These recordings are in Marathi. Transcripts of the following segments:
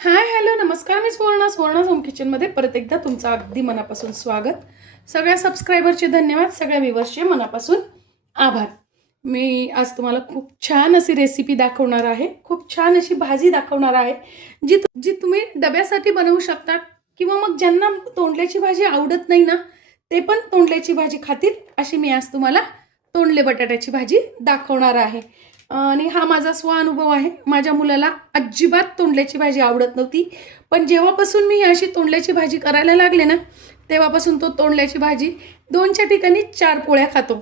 हाय हॅलो नमस्कार. मी सुवर्णा होम किचनमध्ये परत एकदा तुमचं अगदी मनापासून स्वागत. सगळ्या सबस्क्रायबरचे धन्यवाद, सगळ्या व्ह्यूवर्सचे मनापासून आभार. मी आज तुम्हाला खूप छान अशी रेसिपी दाखवणार आहे, खूप छान अशी भाजी दाखवणार आहे जी तुम्ही डब्यासाठी बनवू शकतात किंवा मग ज्यांना तोंडल्याची भाजी आवडत नाही ना ते पण तोंडल्याची भाजी खातील अशी मी आज तुम्हाला तोंडले बटाट्याची भाजी दाखवणार आहे. आणि हा माझा स्वानुभव आहे. माझ्या मुलाला अजिबात तोंडल्याची भाजी आवडत नव्हती, पण जेव्हापासून मी अशी तोंडल्याची भाजी करायला लागले ना तेव्हापासून तो तोंडल्याची भाजी 2च्या ठिकाणी 4 पोळ्या खातो.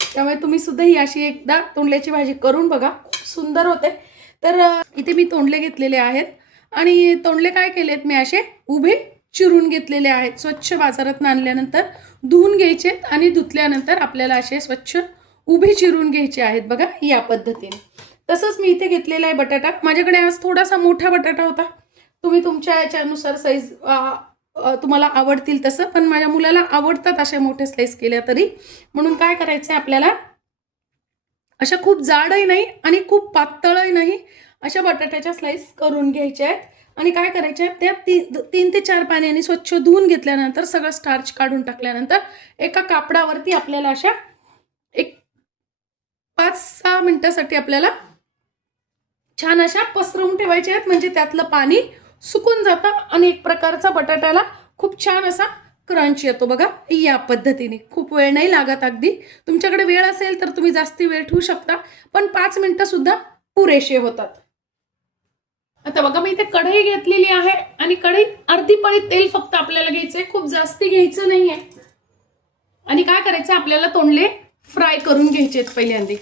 त्यामुळे तुम्ही सुद्धा ही अशी एकदा तोंडल्याची भाजी करून बघा, खूप सुंदर होते. तर इथे मी तोंडले घेतलेले आहेत आणि तोंडले काय केलेत मी असे उभे चिरून घेतलेले आहेत. स्वच्छ बाजारात आणल्यानंतर धुवून घ्यायचे आणि धुतल्यानंतर आपल्याला असे स्वच्छ उभे चिरून घ्यायचे आहेत बघा, या पद्धतीने. तसंच मी इथे घेतलेला आहे बटाटा. माझ्याकडे आज थोडासा मोठा बटाटा होता. तुम्ही तुमच्या याच्यानुसार साईज तुम्हाला आवडतील तसं, पण माझ्या मुलाला आवडतात अशा मोठे स्लाइस केल्या तरी. म्हणून काय करायचं आहे आपल्याला, अशा खूप जाडही नाही आणि खूप पातळही नाही अशा बटाट्याच्या स्लाइस करून घ्यायच्या आहेत. आणि काय करायचे आहे, त्या 3 ते 4 पाण्याने स्वच्छ धुवून घेतल्यानंतर सगळं स्टार्च काढून टाकल्यानंतर एका कापडावरती आपल्याला अशा एक 5-6 मिनिटासाठी आपल्याला छान अशा पसरवून ठेवायचे आहेत, म्हणजे त्यातलं पाणी सुकून जातं आणि एक प्रकारचा बटाट्याला खूप छान असा क्रंच येतो बघा, या पद्धतीने. खूप वेळ नाही लागत. अगदी तुमच्याकडे वेळ असेल तर तुम्ही जास्ती वेळ ठेवू शकता, पण 5 मिनिटं सुद्धा पुरेसे होतात. आता बघा मी इथे कढई घेतलेली आहे आणि कढईत अर्धी पळी तेल फक्त आपल्याला घ्यायचंय, खूप जास्ती घ्यायचं नाहीये. आणि काय करायचं, आपल्याला तोंडले फ्राय करून घ्यायचे आहेत पहिल्यांदा.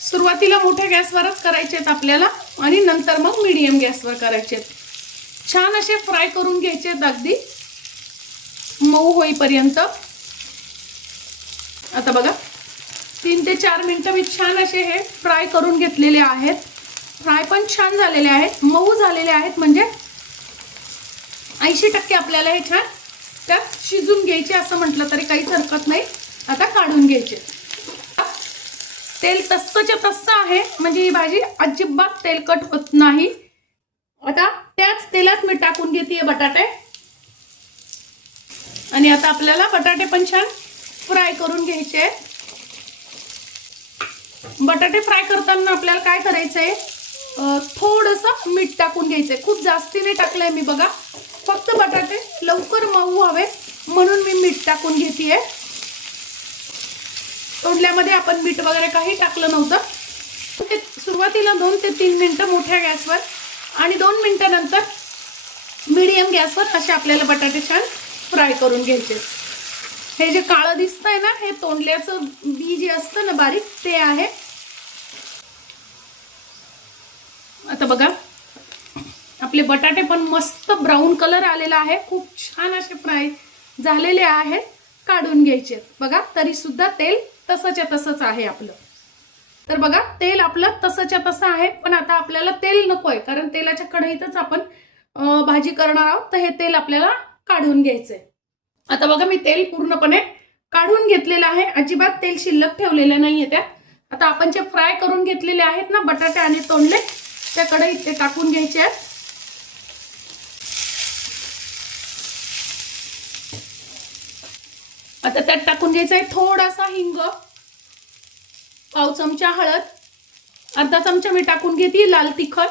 सुरुवातीला मोठ्या गॅसवरच करायचे आहेत आपल्याला आणि नंतर मग मीडियम गॅसवर करायचे आहेत. छान असे फ्राय करून घ्यायचे आहेत अगदी मऊ होईपर्यंत. आता बघा 3 ते 4 मिनिटं मी छान असे हे फ्राय करून घेतलेले आहेत. फ्राय पण छान झालेले आहेत, मऊ झालेले आहेत, म्हणजे 80% आपल्याला हे छान त्यात शिजून घ्यायचे असं म्हटलं तरी काहीच हरकत नाही. आता काढून घ्यायचे. तेल तसंच्या तसं आहे, म्हणजे ही भाजी अजिबात तेलकट होत नाही. आता त्याच तेलात मी टाकून घेते बटाटे आणि आता आपल्याला बटाटे पण छान फ्राय करून घ्यायचे आहेत. बटाटे फ्राय करताना आपल्याला काय करायचंय, थोडंसं मीठ टाकून घ्यायचंय. खूप जास्ती नाही टाकलंय मी बघा, फक्त बटाटे लवकर मऊ व्हावे म्हणून मी मीठ टाकून घेतेय. तोंडल्यामध्ये आपण मीठ वगैरे काही टाकलं नव्हतं. सुरुवातीला 2 ते 3 मिनिटं मोठ्या गॅसवर आणि 2 मिनिटांनंतर मीडियम गॅसवर असे आपल्याला बटाटे छान फ्राय करून घ्यायचे. हे जे काळं दिसतंय ना, हे तोंडल्याचं बी जे असतं ना बारीक, ते आहे. आता बघा आपले बटाटे पण मस्त ब्राऊन कलर आलेला आहे, खूप छान असे फ्राय झालेले आहेत. काढून घ्यायचे बघा, तरी सुद्धा तेल तसंच्या तसंच आहे आपलं. तर बघा तेल आपलं तसंच्या तसं आहे, पण आता आपल्याला तेल नकोय कारण तेलाच्या कढईतच आपण भाजी करणार आहोत. तर हे तेल आपल्याला काढून घ्यायचंय. आता बघा मी तेल पूर्णपणे काढून घेतलेलं आहे, अजिबात तेल शिल्लक ठेवलेलं नाहीये त्यात. आता आपण जे फ्राय करून घेतलेले आहेत ना बटाटे आणि तोंडले, त्या कढईत ते टाकून घ्यायचे आहेत. आता त्यात टाकून घ्यायचा आहे थोडासा हिंग, पाव चमचा हळद, अर्धा चमचा मी टाकून घेते लाल तिखट,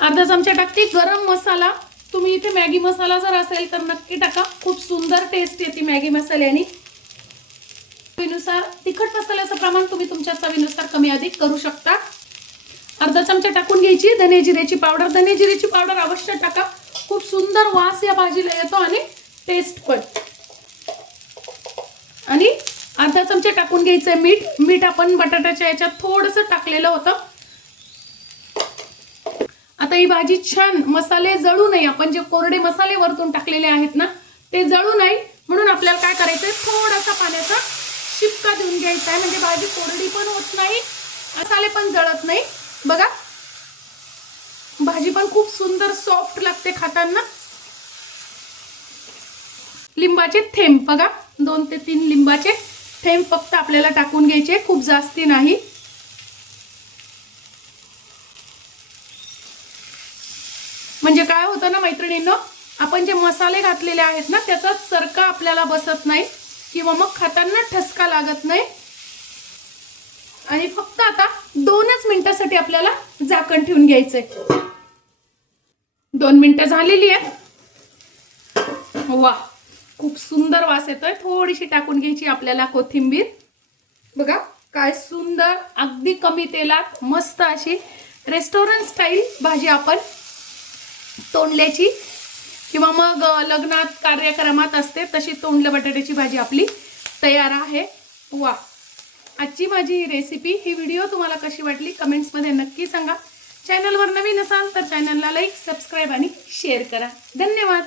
अर्धा चमचा टाकते गरम मसाला. तुम्ही इथे मॅगी मसाला जर असेल तर नक्की टाका, खूप सुंदर टेस्ट येते मॅगी मसाल्याने. चवीनुसार तिखट मसाल्याचं प्रमाण तुम्ही तुमच्या चवीनुसार कमी अधिक करू शकता. अर्धा चमचा टाकून घ्यायची धने जिऱ्याची पावडर. धने जिऱ्याची पावडर अवश्य टाका, खूप सुंदर वास या भाजीला येतो आणि टेस्ट पण. आणि अर्धा चमचा टाकून घ्यायचंय मीठ. मीठ आपण बटाट्याच्या याच्यात थोडंसं टाकलेलं होतं. आता ही भाजी छान मसाले जळू नये, आपण जे कोरडे मसाले वरतून टाकलेले आहेत ना ते जळू नये म्हणून आपल्याला काय करायचंय, थोडासा पाण्याचा शिपका देऊन घ्यायचा आहे, म्हणजे भाजी कोरडी पण होत नाही, मसाले पण जळत नाही. बघा भाजी पण खूप सुंदर सॉफ्ट लागते खाताना. लिंबाचे थेंब बघा, 2 ते 3 लिंबाचे थेंब फक्त आपल्याला टाकून घ्यायचे, खूप जास्ती नाही. म्हणजे काय होतं ना मैत्रिणींनो, आपण जे मसाले घातलेले आहेत ना त्याचा सरका आपल्याला बसत नाही किंवा मग खाताना ठसका लागत नाही. आणि फक्त आता 2च मिनिटासाठी आपल्याला झाकण ठेवून घ्यायचंय. 2 मिनिटं झालेली आहे. वा, खूप सुंदर वास येतोय. थोडीशी टाकून घ्यायची आपल्याला कोथिंबीर. बघा काय सुंदर, अगदी कमी तेलात मस्त अशी रेस्टॉरंट स्टाईल भाजी आपण तोंडल्याची किंवा मग लग्नात कार्यक्रमात असते तशी तोंडल्या बटाट्याची भाजी आपली तयार आहे. वा, आजची माझी रेसिपी, ही व्हिडिओ तुम्हाला कशी वाटली कमेंट्समध्ये नक्की सांगा. चॅनलवर नवीन असाल तर चॅनलला लाईक, सबस्क्राईब आणि शेअर करा. धन्यवाद.